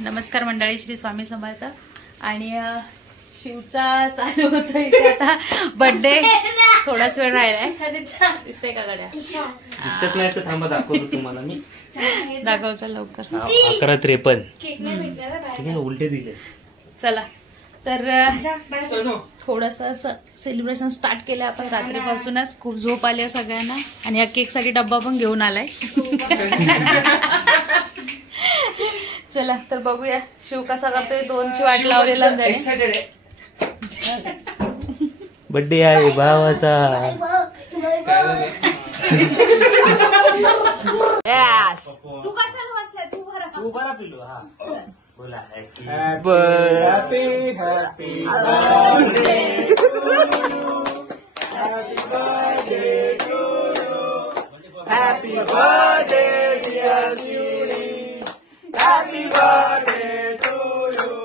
नमस्कार मंडळी, श्री स्वामी समर्थ. आणि शिवचा चालू होतो इथे आता बर्थडे. थोडाच वेळ राहिलाय. दिसतंय का गड्या? दिसत नाही तर थांबा, दाखवतो तुम्हाला मी. दाखवचा लवकर. 11:53. ठीक आहे, उलटे दिले. चला तर थोडस सेलिब्रेशन स्टार्ट केलं आपण रात्रीपासूनच. खूप झोप आली आहे सगळ्यांना. आणि या केक साठी डब्बा पण घेऊन आलाय. चला तर बघूया शिव कसा करतोय. 2ची वाट लावलेला बर्थडे आहे भावाचा. तू कशाला वाचलाय? तू बरा पिलो. हा बोला. Happy happy birthday happy birthday dear Shivali. Happy birthday to you.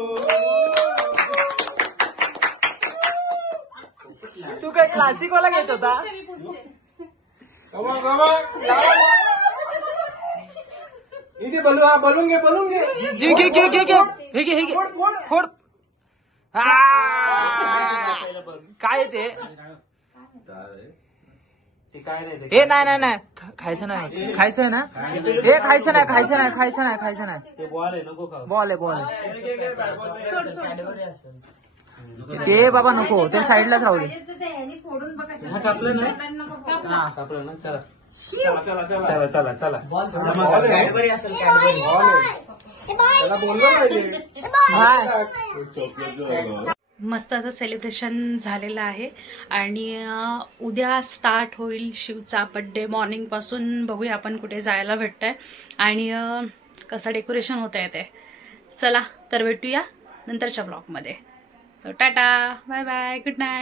तू काय क्लासिक वाला घेत होता? इथे बलून घे. घे फोड. काय ते? हे नाही खायचं नाही. खायचं ना? हे खायचं नाही. ते बॉल आहे, नको खाऊ. बॉल आहे. ते बाबा नको, ते साईडलाच राहू दे. कापलं ना. चला. मस्त असं सेलिब्रेशन झालेलं आहे. आणि उद्या स्टार्ट होईल शिवचा बर्थडे. मॉर्निंग पासून बघूया आपण कुठे जायला भेटतंय आणि कसं डेकोरेशन होत आहे ते. चला तर भेटूया नंतरच्या ब्लॉगमध्ये. So tata, bye bye, good night.